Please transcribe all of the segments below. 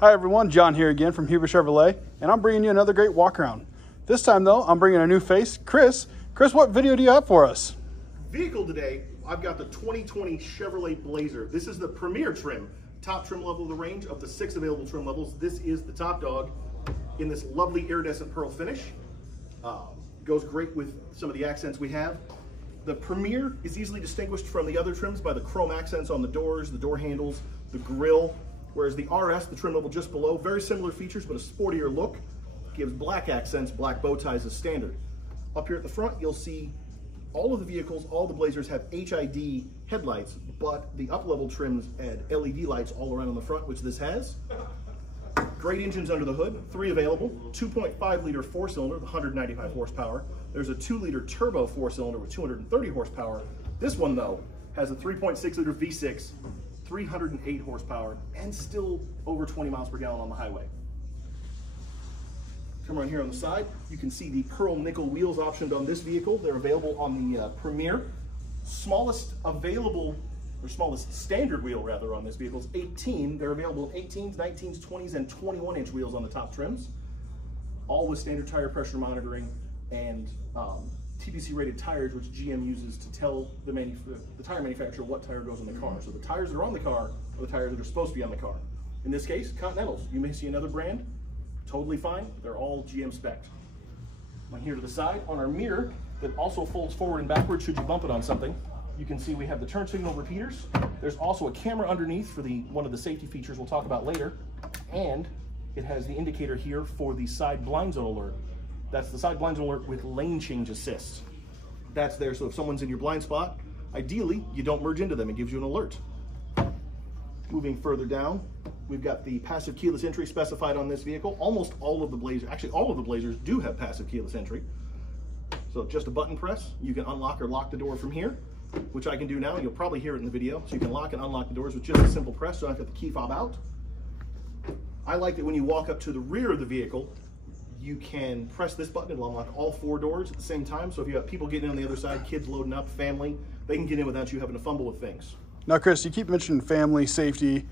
Hi everyone, John here again from Huber Chevrolet, and I'm bringing you another great walk around. This time though, I'm bringing a new face, Chris. Chris, what video do you have for us? Vehicle today, I've got the 2020 Chevrolet Blazer. This is the premier trim, top trim level of the range. Of the 6 available trim levels, this is the top dog in this lovely iridescent pearl finish. Goes great with some of the accents we have. The premier is easily distinguished from the other trims by the chrome accents on the doors, the door handles, the grille. Whereas the RS, the trim level just below, very similar features, but a sportier look. Gives black accents, black bow ties as standard. Up here at the front, you'll see all of the vehicles, all the Blazers have HID headlights, but the up-level trims add LED lights all around on the front, which this has. Great engines under the hood, 3 available. 2.5 liter 4-cylinder with 195 horsepower. There's a 2 liter turbo 4-cylinder with 230 horsepower. This one, though, has a 3.6 liter V6, 308 horsepower, and still over 20 miles per gallon on the highway. Come around here on the side, you can see the pearl nickel wheels optioned on this vehicle. They're available on the Premier. Smallest available, or smallest standard wheel rather, on this vehicle is 18. They're available in 18s, 19s, 20s, and 21-inch wheels on the top trims. All with standard tire pressure monitoring and TPC rated tires, which GM uses to tell the tire manufacturer what tire goes in the car. So the tires that are on the car are the tires that are supposed to be on the car. In this case, Continentals. You may see another brand, totally fine. They're all GM spec'd. On here to the side, on our mirror that also folds forward and backward should you bump it on something, you can see we have the turn signal repeaters. There's also a camera underneath for one of the safety features we'll talk about later. And it has the indicator here for the side blind zone alert. That's the side blind zone alert with lane change assist. That's there, so if someone's in your blind spot, ideally, you don't merge into them. It gives you an alert. Moving further down, we've got the passive keyless entry specified on this vehicle. Almost all of the Blazers, actually all of the Blazers do have passive keyless entry. So just a button press, you can unlock or lock the door from here, which I can do now. You'll probably hear it in the video. So you can lock and unlock the doors with just a simple press, so I've got the key fob out. I like that when you walk up to the rear of the vehicle, you can press this button. It'll unlock all 4 doors at the same time. So if you have people getting in on the other side, kids loading up, family, they can get in without you having to fumble with things. Now, Chris, you keep mentioning family, safety.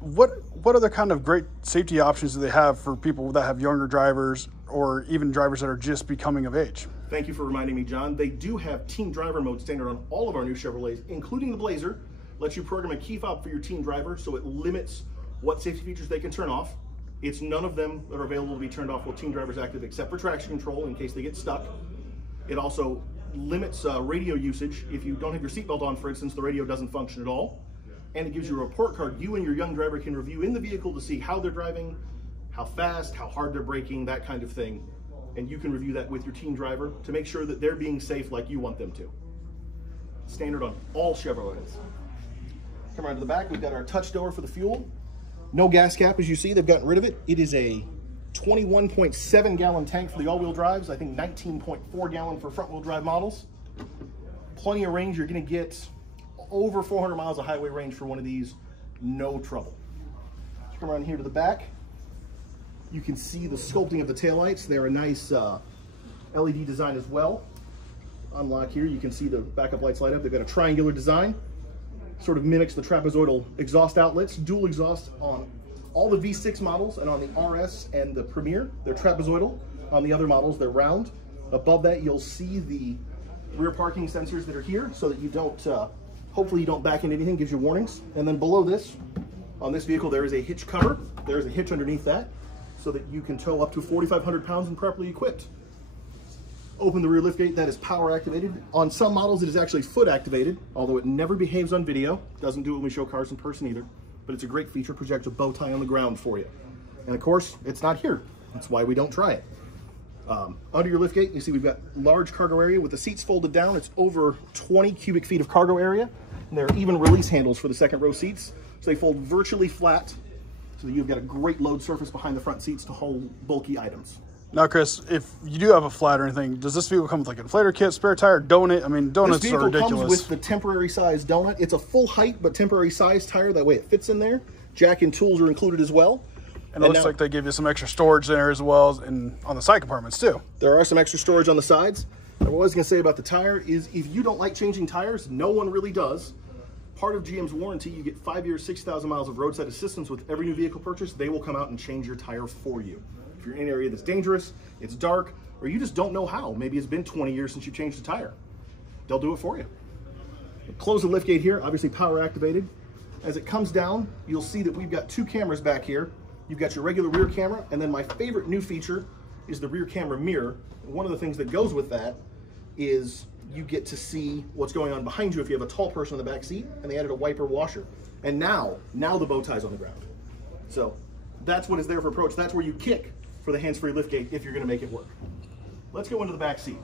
What other kind of great safety options do they have for people that have younger drivers or even drivers that are just becoming of age? Thank you for reminding me, John. They do have teen driver mode standard on all of our new Chevrolets, including the Blazer. Lets you program a key fob for your teen driver, so it limits what safety features they can turn off. It's none of them that are available to be turned off while teen driver's active, except for traction control in case they get stuck. It also limits radio usage. If you don't have your seatbelt on, for instance, the radio doesn't function at all. And it gives you a report card you and your young driver can review in the vehicle to see how they're driving, how fast, how hard they're braking, that kind of thing. And you can review that with your teen driver to make sure that they're being safe like you want them to. Standard on all Chevrolets. Come around to the back, we've got our touch door for the fuel. No gas cap, as you see, they've gotten rid of it. It is a 21.7 gallon tank for the all-wheel drives. I think 19.4 gallon for front-wheel drive models. Plenty of range. You're gonna get over 400 miles of highway range for one of these, no trouble. Let's come around here to the back. You can see the sculpting of the taillights. They're a nice LED design as well. Unlock here, you can see the backup lights light up. They've got a triangular design. Sort of mimics the trapezoidal exhaust outlets. Dual exhaust on all the V6 models, and on the RS and the Premier, they're trapezoidal. On the other models, they're round. Above that, you'll see the rear parking sensors that are here so that you don't, hopefully you don't back into anything, gives you warnings. And then below this, on this vehicle, there is a hitch cover. There is a hitch underneath that so that you can tow up to 4,500 pounds and properly equipped. Open the rear liftgate, that is power activated. On some models, it is actually foot activated, although it never behaves on video. Doesn't do it when we show cars in person either, but it's a great feature, projects a bow tie on the ground for you. And of course, it's not here. That's why we don't try it. Under your liftgate, you see we've got large cargo area with the seats folded down. It's over 20 cubic feet of cargo area. And there are even release handles for the second row seats. So they fold virtually flat, so that you've got a great load surface behind the front seats to hold bulky items. Now, Chris, if you do have a flat or anything, does this vehicle come with like an inflator kit, spare tire, donut? I mean, donuts are ridiculous. This vehicle comes with the temporary size donut. It's a full height but temporary size tire. That way it fits in there. Jack and tools are included as well. And it looks like they give you some extra storage there as well, and on the side compartments too. There are some extra storage on the sides. And what I was going to say about the tire is if you don't like changing tires, no one really does. part of GM's warranty, you get 5 years, 6,000 miles of roadside assistance with every new vehicle purchase. They will come out and change your tire for you. If you're in an area that's dangerous, it's dark, or you just don't know how, maybe it's been 20 years since you changed the tire, they'll do it for you. Close the liftgate here, obviously power activated. As it comes down, you'll see that we've got 2 cameras back here. You've got your regular rear camera, and then my favorite new feature is the rear camera mirror. One of the things that goes with that is you get to see what's going on behind you if you have a tall person in the back seat, and they added a wiper washer. And now the bow tie's on the ground. So that's what is there for approach. That's where you kick for the hands-free liftgate if you're gonna make it work. Let's go into the back seat.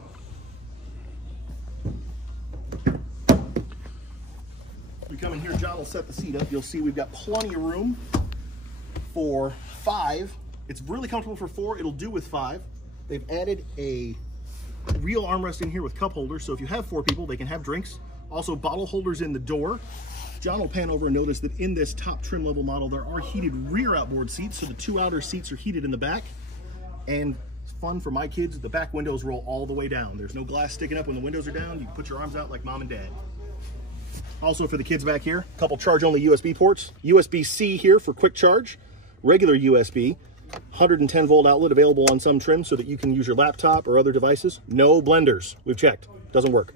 We come in here, John will set the seat up. You'll see we've got plenty of room for 5. It's really comfortable for 4. It'll do with 5. They've added a real armrest in here with cup holders, so if you have 4 people, they can have drinks. Also bottle holders in the door. John will pan over and notice that in this top trim level model, there are heated rear outboard seats, so the 2 outer seats are heated in the back. And it's fun for my kids, the back windows roll all the way down. There's no glass sticking up when the windows are down. You can put your arms out like mom and dad. Also for the kids back here, a couple charge-only USB ports. USB-C here for quick charge, regular USB, 110 volt outlet available on some trims so that you can use your laptop or other devices. No blenders, we've checked, doesn't work.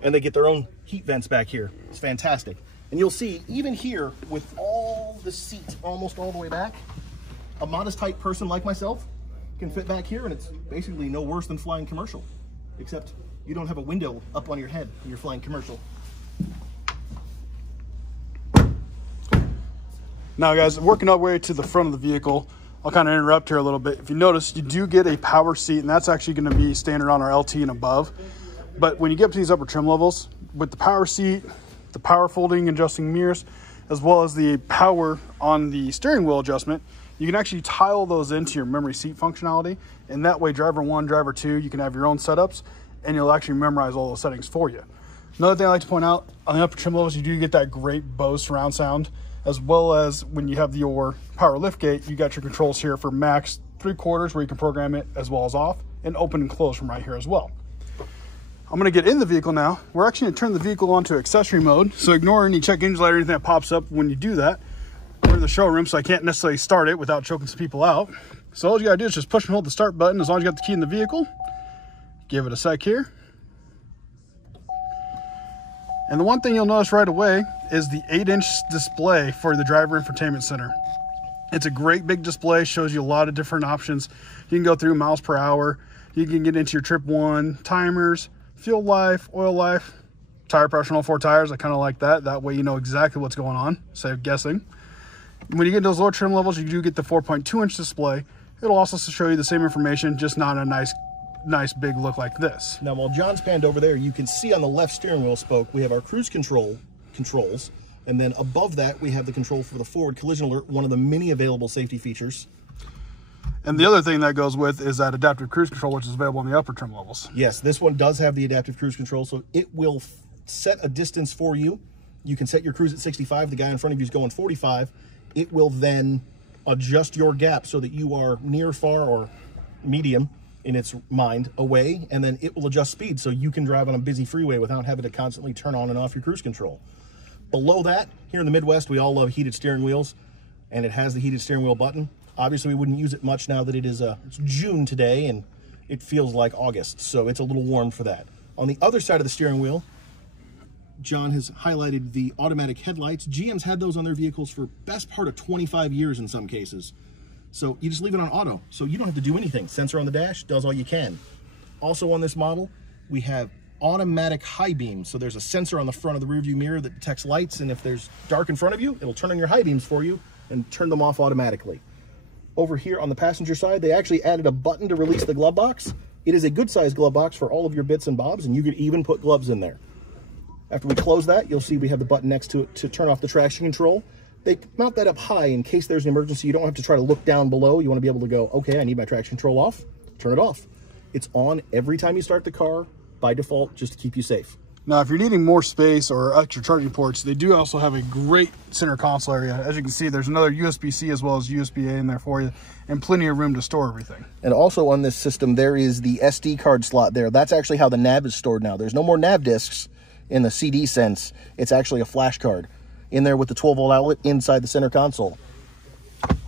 And they get their own heat vents back here. It's fantastic. And you'll see, even here, with all the seats almost all the way back, a modest type person like myself can fit back here, and it's basically no worse than flying commercial, except you don't have a window up on your head when you're flying commercial. Now guys, working our way to the front of the vehicle, I'll kind of interrupt here a little bit. If you notice, you do get a power seat, and that's actually going to be standard on our LT and above. But when you get up to these upper trim levels, with the power seat, the power folding adjusting mirrors, as well as the power on the steering wheel adjustment, you can actually tile those into your memory seat functionality. And that way, driver 1, driver 2, you can have your own setups, and you'll actually memorize all those settings for you. Another thing I like to point out, on the upper trim levels, you do get that great Bose surround sound, as well as when you have your power liftgate, you got your controls here for max 3/4, where you can program it as well as off, and open and close from right here as well. I'm gonna get in the vehicle now. We're actually gonna turn the vehicle onto accessory mode, so ignore any check engine light or anything that pops up when you do that. We're in the showroom, so I can't necessarily start it without choking some people out. So all you gotta do is just push and hold the start button as long as you got the key in the vehicle. Give it a sec here. And the one thing you'll notice right away is the 8-inch display for the driver infotainment center. It's a great big display, shows you a lot of different options. You can go through miles per hour. You can get into your trip 1, timers, fuel life, oil life, tire pressure on all 4 tires. I kind of like that. That way you know exactly what's going on, instead of guessing. When you get those lower trim levels, you do get the 4.2-inch display. It'll also show you the same information, just not a nice big look like this. Now while John's panned over there, you can see on the left steering wheel spoke, we have our cruise controls, and then above that we have the control for the forward collision alert, one of the many available safety features. And the other thing that goes with is that adaptive cruise control, which is available on the upper trim levels. Yes, this one does have the adaptive cruise control, so it will set a distance for you. You can set your cruise at 65, the guy in front of you is going 45. It will then adjust your gap so that you are near, far, or medium in its mind away, and then it will adjust speed so you can drive on a busy freeway without having to constantly turn on and off your cruise control. Below that, here in the Midwest, we all love heated steering wheels, and it has the heated steering wheel button. Obviously, we wouldn't use it much now that it is it's June today, and it feels like August, so it's a little warm for that. On the other side of the steering wheel, John has highlighted the automatic headlights. GM's had those on their vehicles for best part of 25 years in some cases. So you just leave it on auto, so you don't have to do anything. Sensor on the dash does all you can. Also on this model, we have automatic high beams. So there's a sensor on the front of the rearview mirror that detects lights, and if there's dark in front of you, it'll turn on your high beams for you and turn them off automatically. Over here on the passenger side, they actually added a button to release the glove box. It is a good sized glove box for all of your bits and bobs, and you could even put gloves in there. After we close that, you'll see we have the button next to it to turn off the traction control. They mount that up high in case there's an emergency. You don't have to try to look down below. You want to be able to go, okay, I need my traction control off, turn it off. It's on every time you start the car by default, just to keep you safe. Now, if you're needing more space or extra charging ports, they do also have a great center console area. As you can see, there's another USB-C as well as USB-A in there for you, and plenty of room to store everything. And also on this system, there is the SD card slot there. That's actually how the nav is stored now. There's no more nav discs. in the CD sense. It's actually a flash card in there with the 12-volt outlet inside the center console.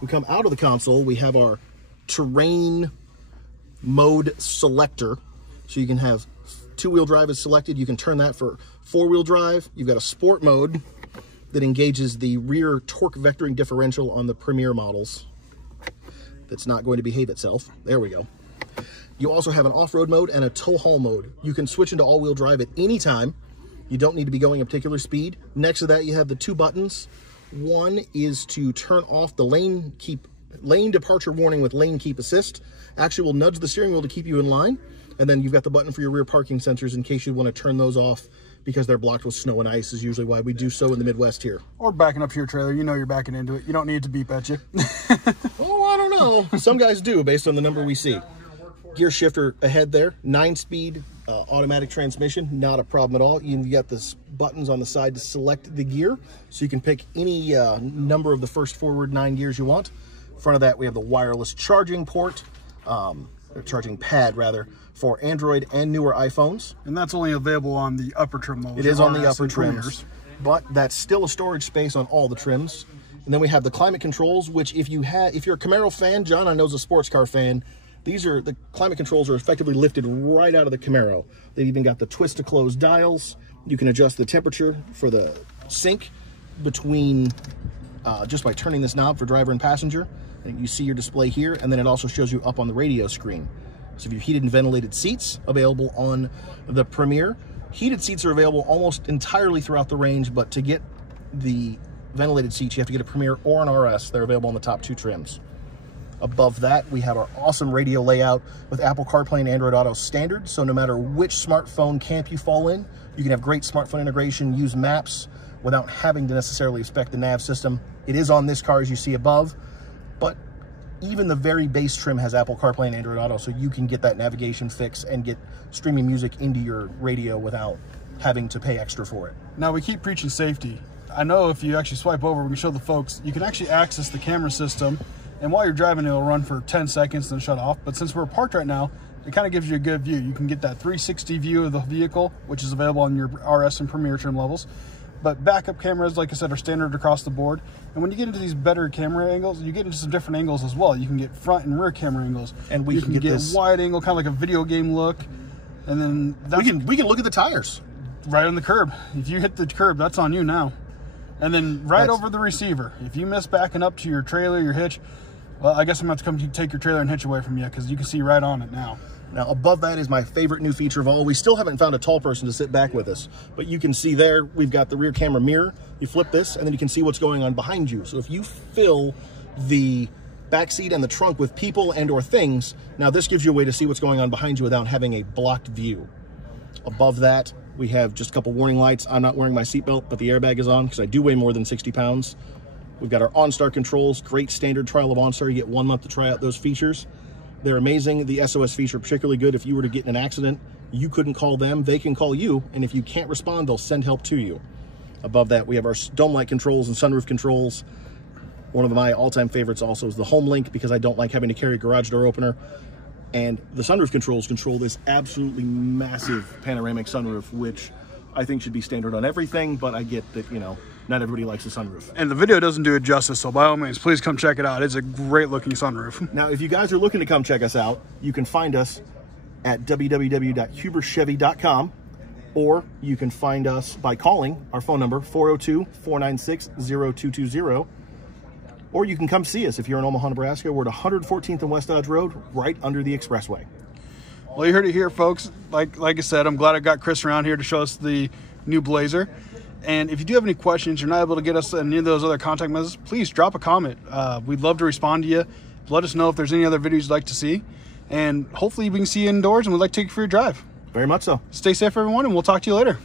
We come out of the console, we have our terrain mode selector. So you can have 2-wheel drive is selected. You can turn that for 4-wheel drive. You've got a sport mode that engages the rear torque vectoring differential on the Premier models. That's not going to behave itself. There we go. You also have an off-road mode and a tow haul mode. You can switch into all-wheel drive at any time. You don't need to be going a particular speed. Next to that, you have the 2 buttons. One is to turn off the lane departure warning with lane keep assist. Actually will nudge the steering wheel to keep you in line. And then you've got the button for your rear parking sensors in case you want to turn those off because they're blocked with snow and ice is usually why we do so in the Midwest here. Or backing up to your trailer. You know you're backing into it. You don't need it to beep at you. Oh, I don't know. Some guys do based on the number we see. Gear shifter ahead there. 9-speed automatic transmission. Not a problem at all. You've got the buttons on the side to select the gear. So you can pick any number of the first forward 9 gears you want. In front of that, we have the wireless charging port. Or charging pad rather, for Android and newer iPhones. And that's only available on the upper trim models. It is on the upper trims, but that's still a storage space on all the trims. And then we have the climate controls, which if you're a Camaro fan, John I know is a sports car fan, the climate controls are effectively lifted right out of the Camaro. They've even got the twist to close dials. You can adjust the temperature for the sync between just by turning this knob for driver and passenger. And you see your display here, and then it also shows you up on the radio screen. So if you have heated and ventilated seats available on the Premier, heated seats are available almost entirely throughout the range, but to get the ventilated seats, you have to get a Premier or an RS. They're available on the top 2 trims. Above that, we have our awesome radio layout with Apple CarPlay and Android Auto standard. So no matter which smartphone camp you fall in, you can have great smartphone integration, use maps without having to necessarily inspect the nav system. It is on this car as you see above, but even the very base trim has Apple CarPlay and Android Auto, so you can get that navigation fix and get streaming music into your radio without having to pay extra for it. Now, we keep preaching safety. I know if you actually swipe over, we can show the folks, you can actually access the camera system, and while you're driving, it'll run for 10 seconds and shut off. But since we're parked right now, it kind of gives you a good view. You can get that 360 view of the vehicle, which is available on your RS and Premier trim levels. But backup cameras, like I said, are standard across the board. And when you get into these better camera angles, you get into some different angles as well. You can get front and rear camera angles. And you can get this wide angle, kind of like a video game look. And then we can look at the tires. Right on the curb. If you hit the curb, that's on you now. And then over the receiver. If you miss backing up to your trailer, your hitch, well, I guess I'm going to have to come take your trailer and hitch away from you because you can see right on it now. Now, above that is my favorite new feature of all. We still haven't found a tall person to sit back with us, but you can see there, we've got the rear camera mirror. You flip this, and then you can see what's going on behind you. So if you fill the back seat and the trunk with people and or things, now this gives you a way to see what's going on behind you without having a blocked view. Above that, we have just a couple warning lights. I'm not wearing my seatbelt, but the airbag is on because I do weigh more than 60 pounds. We've got our OnStar controls, great standard trial of OnStar. You get 1 month to try out those features. They're amazing. The SOS feature, particularly good if you were to get in an accident, you couldn't call them, they can call you, and if you can't respond, they'll send help to you. Above that, we have our dome light controls and sunroof controls. One of my all-time favorites also is the Home Link because I don't like having to carry a garage door opener. And the sunroof controls control this absolutely massive panoramic sunroof, which I think should be standard on everything, but I get that, you know, not everybody likes a sunroof. And the video doesn't do it justice, so by all means, please come check it out. It's a great looking sunroof. Now, if you guys are looking to come check us out, you can find us at www.huberchevy.com, or you can find us by calling our phone number, 402-496-0220, or you can come see us if you're in Omaha, Nebraska. We're at 114th and West Dodge Road, right under the expressway. Well, you heard it here, folks. Like I said, I'm glad I got Chris around here to show us the new Blazer. And if you do have any questions, you're not able to get us any of those other contact messages, please drop a comment. We'd love to respond to you. Let us know if there's any other videos you'd like to see. And hopefully we can see you indoors, and we'd like to take you for your drive. Very much so. Stay safe, everyone, and we'll talk to you later.